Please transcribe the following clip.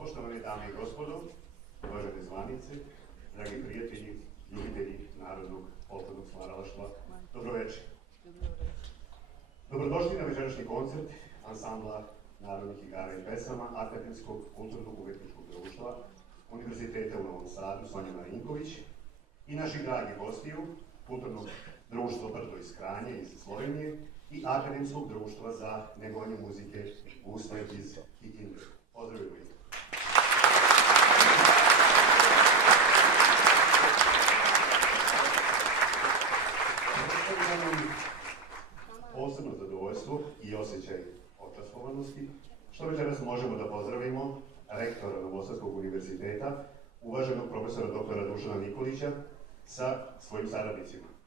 Poštovane dame i gospodo, uvažene zvanice, dragi prijatelji, ljubitelji narodnog folklornog stvaralaštva, dobroveče. Dobrodošli na večerašnji koncert ansambla narodnih igara i pesama Akademskog kulturno-umetničkog društva Univerziteta u Novom Sadu Sonja Marinković i naših dragih gostiju, Kulturnog društva Brdo iz Kranja iz Slovenije i Akademskog društva za negovanje muzike Gustav iz Kikinde. Pozdravimo ih. Posebno zadovoljstvo i osjećaj očastvovanosti, što večeras možemo da pozdravimo rektora Novosadskog univerziteta, uvaženog profesora doktora Dušana Nikolića sa svojim saradnicima.